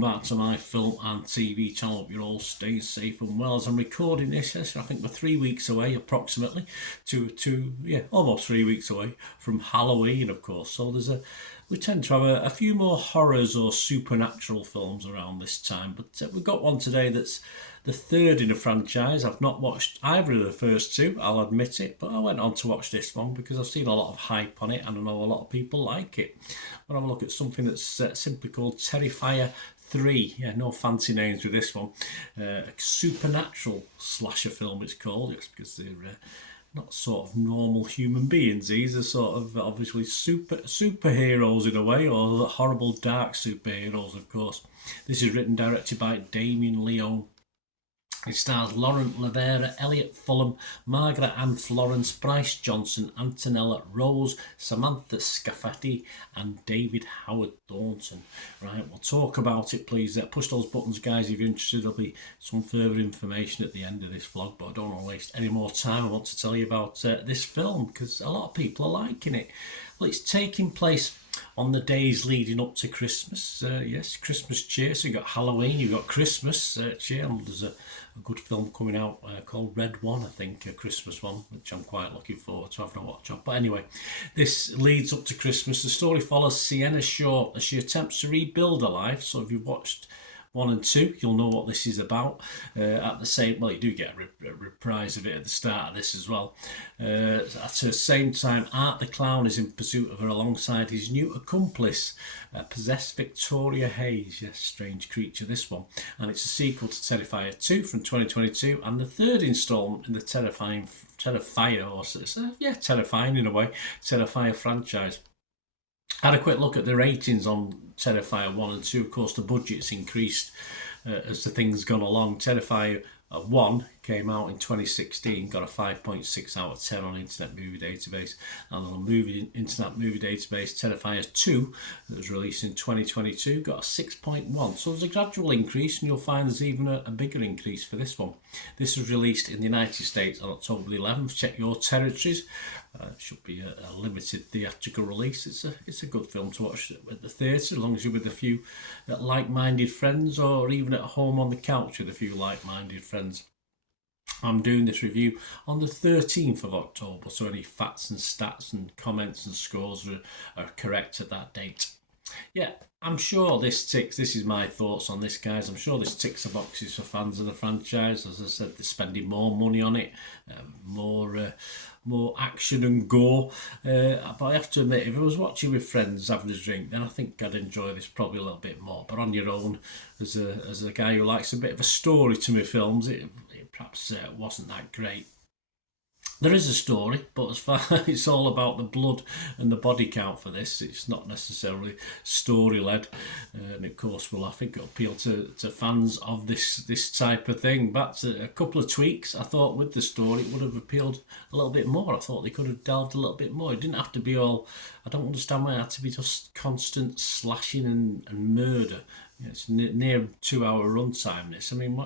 welcome back to my film and TV channel. Hope you're all staying safe and well. As I'm recording this, yes, I think we're 3 weeks away approximately almost 3 weeks away from Halloween, of course. So we tend to have a few more horrors or supernatural films around this time, but we've got one today that's the third in a franchise. I've not watched either of the first two, I'll admit it, but I went on to watch this one because I've seen a lot of hype on it and I know a lot of people like it. We'll have a look at something that's simply called Terrifier 3. Yeah, no fancy names with this one. A supernatural slasher film it's called. It's because they're not sort of normal human beings. These are sort of obviously superheroes in a way, or horrible dark superheroes, of course. This is written directed by Damien Leone. It stars Laurent Levera, Elliot Fulham, Margaret Ann Florence, Bryce Johnson, Antonella Rose, Samantha Scafati and David Howard Thornton. Right, we'll talk about it, please. Push those buttons, guys, if you're interested. There'll be some further information at the end of this vlog, but I don't want to waste any more time. I want to tell you about this film because a lot of people are liking it. Well, it's taking place on the days leading up to Christmas. Yes, Christmas cheer. So you've got Halloween, you've got Christmas cheer. And there's a good film coming out called Red One, I think, a Christmas one, which I'm quite looking forward to having a watch of. But anyway, this leads up to Christmas. The story follows Sienna Shaw as she attempts to rebuild her life. So if you've watched 1 and 2, you'll know what this is about. At the same, well, you do get a reprise of it at the start of this as well. At the same time, Art the Clown is in pursuit of her alongside his new accomplice, possessed Victoria Hayes. Yes, strange creature, this one. And it's a sequel to Terrifier 2 from 2022, and the third instalment in the Terrifying in a way, Terrifier franchise. I had a quick look at the ratings on Terrifier 1 and 2. Of course, the budget's increased as the thing's gone along. Terrifier 1 came out in 2016, got a 5.6 out of 10 on Internet Movie Database. And on Internet Movie Database, Terrifier 2, that was released in 2022, got a 6.1. So there's a gradual increase, and you'll find there's even a bigger increase for this one. This was released in the United States on October the 11th. Check your territories. It should be a limited theatrical release. It's a good film to watch at the theatre, as long as you're with a few like-minded friends, or even at home on the couch with a few like-minded friends. I'm doing this review on the 13th of October, so any facts and stats and comments and scores are correct at that date. Yeah, I'm sure this is my thoughts on this, guys. I'm sure this ticks the boxes for fans of the franchise. As I said, they're spending more money on it, more action and gore. But I have to admit, if I was watching with friends having a drink, then I think I'd enjoy this probably a little bit more. But on your own, as a guy who likes a bit of a story to my films, it perhaps wasn't that great. There is a story, but as far as it's all about the blood and the body count for this, it's not necessarily story-led. And of course, will I think appeal to fans of this type of thing. But a couple of tweaks, I thought, with the story, it would have appealed a little bit more. I thought they could have delved a little bit more. It didn't have to be all, I don't understand why it had to be just constant slashing and murder. It's near 2-hour runtime, this. I mean,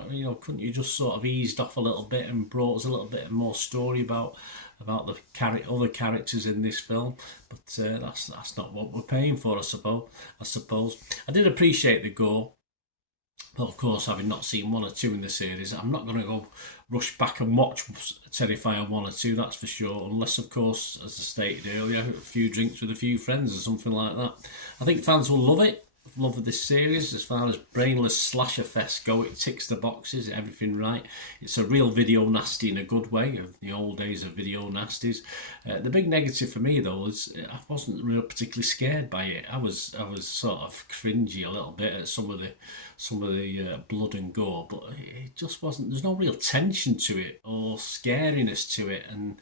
couldn't you just sort of eased off a little bit and brought us a little bit more story about the other characters in this film? But that's not what we're paying for, I suppose. I did appreciate the gore. But of course, having not seen 1 or 2 in the series, I'm not going to go rush back and watch Terrifier 1 or 2, that's for sure. Unless, of course, as I stated earlier, a few drinks with a few friends or something like that. I think fans will love it. Love this series. As far as brainless slasher fest go, it ticks the boxes, everything right. It's a real video nasty in a good way, of the old days of video nasties. The big negative for me, though, is I wasn't really particularly scared by it. I was sort of cringy a little bit at some of the blood and gore, but it just wasn't. There's no real tension to it or scariness to it, and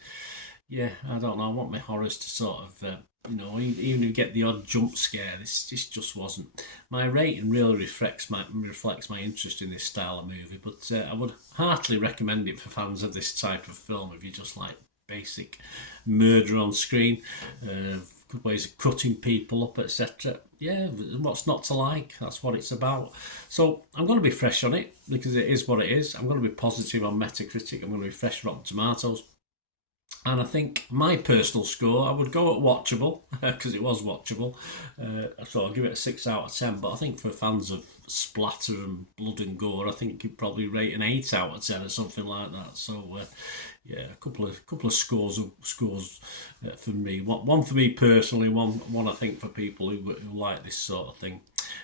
yeah, I don't know. I want my horrors to sort of even if you get the odd jump scare, this just wasn't. My rating really reflects my interest in this style of movie, but I would heartily recommend it for fans of this type of film if you just like basic murder on screen, good ways of cutting people up, etc. Yeah, what's not to like? That's what it's about. So I'm going to be fresh on it because it is what it is. I'm going to be positive on Metacritic. I'm going to be fresh on Rotten Tomatoes. And I think my personal score, I would go at watchable, because it was watchable. So I'll give it a 6 out of 10. But I think for fans of splatter and blood and gore, I think you'd probably rate an 8 out of 10 or something like that. So yeah, a couple of scores for me. One for me personally, one I think for people who like this sort of thing.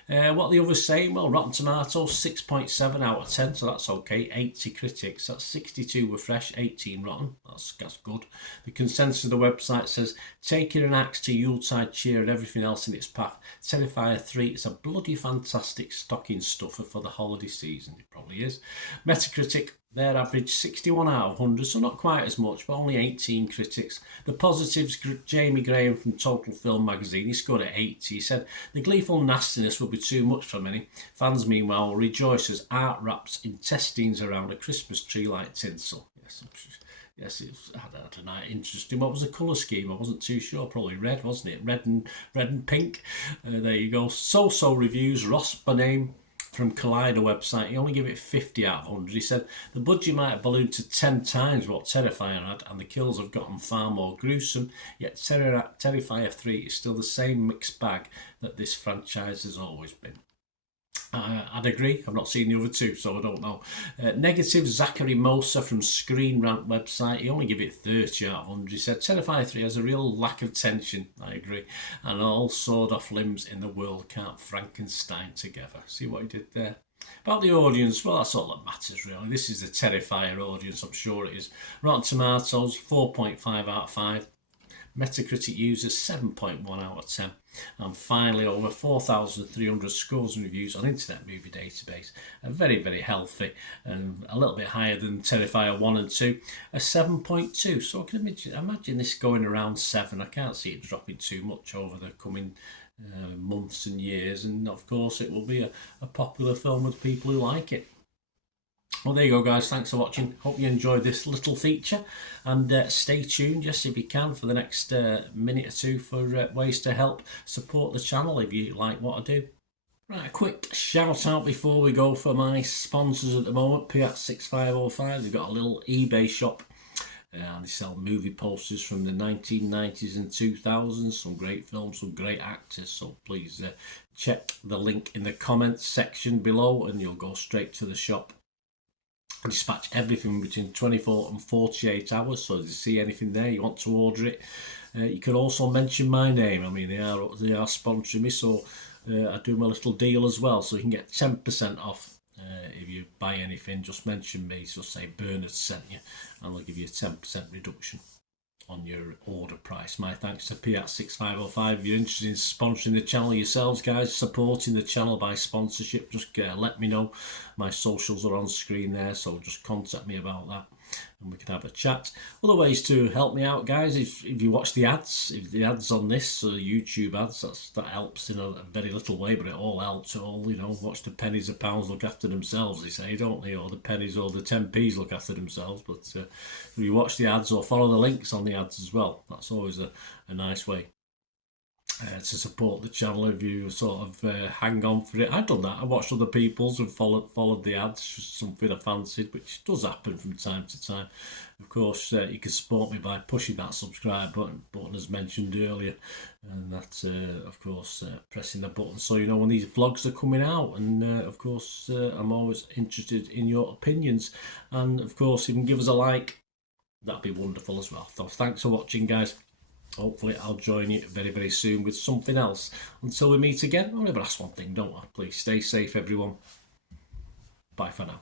What are the others saying? Well, Rotten Tomatoes 6.7 out of 10, so that's okay. 80 critics, that's 62 were fresh, 18 rotten. That's good. The consensus of the website says, taking an axe to Yuletide cheer and everything else in its path, Terrifier 3 is a bloody fantastic stocking stuffer for the holiday season. It probably is. Metacritic, their average 61 out of 100, so not quite as much, but only 18 critics. The positives, Jamie Graham from Total Film magazine, he scored at 80. He said, the gleeful nastiness will be too much for many. Fans, meanwhile, will rejoice as art wraps intestines around a Christmas tree like tinsel. Yes, it's, I don't know, interesting. What was the colour scheme? I wasn't too sure. Probably red, wasn't it? Red and pink. There you go. So reviews. Ross Bonham from Collider website, he only gave it 50 out of 100. He said the budget might have ballooned to 10 times what Terrifier had, and the kills have gotten far more gruesome, yet Terrifier 3 is still the same mixed bag that this franchise has always been. I'd agree. I've not seen the other two, so I don't know. Negative, Zachary Moser from Screen Rant website. He only gave it 30 out of 100. He said, Terrifier 3 has a real lack of tension. I agree. And all sawed-off limbs in the world can't Frankenstein together. See what he did there? About the audience, well, that's all that matters, really. This is the Terrifier audience, I'm sure it is. Rotten Tomatoes, 4.5 out of 5. Metacritic users 7.1 out of 10, and finally over 4,300 scores and reviews on Internet Movie Database. Very, very healthy, and a little bit higher than Terrifier 1 and 2, a 7.2. So I can imagine this going around 7. I can't see it dropping too much over the coming months and years, and of course it will be a popular film with people who like it. Well, there you go, guys. Thanks for watching. Hope you enjoyed this little feature, and stay tuned, just if you can, for the next minute or two for ways to help support the channel if you like what I do. Right, a quick shout out before we go for my sponsors at the moment. Piat6505, they've got a little eBay shop. And they sell movie posters from the 1990s and 2000s, some great films, some great actors, so please check the link in the comments section below and you'll go straight to the shop. I dispatch everything between 24 and 48 hours, so if you see anything there, you want to order it, you can also mention my name. I mean, they are sponsoring me, so I do my little deal as well, so you can get 10% off. If you buy anything, just mention me, just say Bernard sent you, and they'll give you a 10% reduction on your order price. My thanks to Piat6505. If you're interested in sponsoring the channel yourselves, guys, supporting the channel by sponsorship, just let me know. My socials are on screen there, so just contact me about that and we can have a chat. Other ways to help me out, guys, if you watch the ads, if the ads on this YouTube ads, that helps in a very little way, but it all helps. It all, watch the pennies and pounds look after themselves, they say, don't they? Or the pennies or the 10p's look after themselves. But if you watch the ads or follow the links on the ads as well, that's always a nice way to support the channel. If you sort of hang on for it, I've done that. I watched other people's and followed the ads, just something I fancied, which does happen from time to time. Of course, you can support me by pushing that subscribe button as mentioned earlier, and that's of course pressing the button so you know when these vlogs are coming out. And of course I'm always interested in your opinions, and of course if you can give us a like, that'd be wonderful as well. So thanks for watching, guys. Hopefully I'll join you very, very soon with something else. Until we meet again, I'll never ask one thing, don't I? Please stay safe, everyone. Bye for now.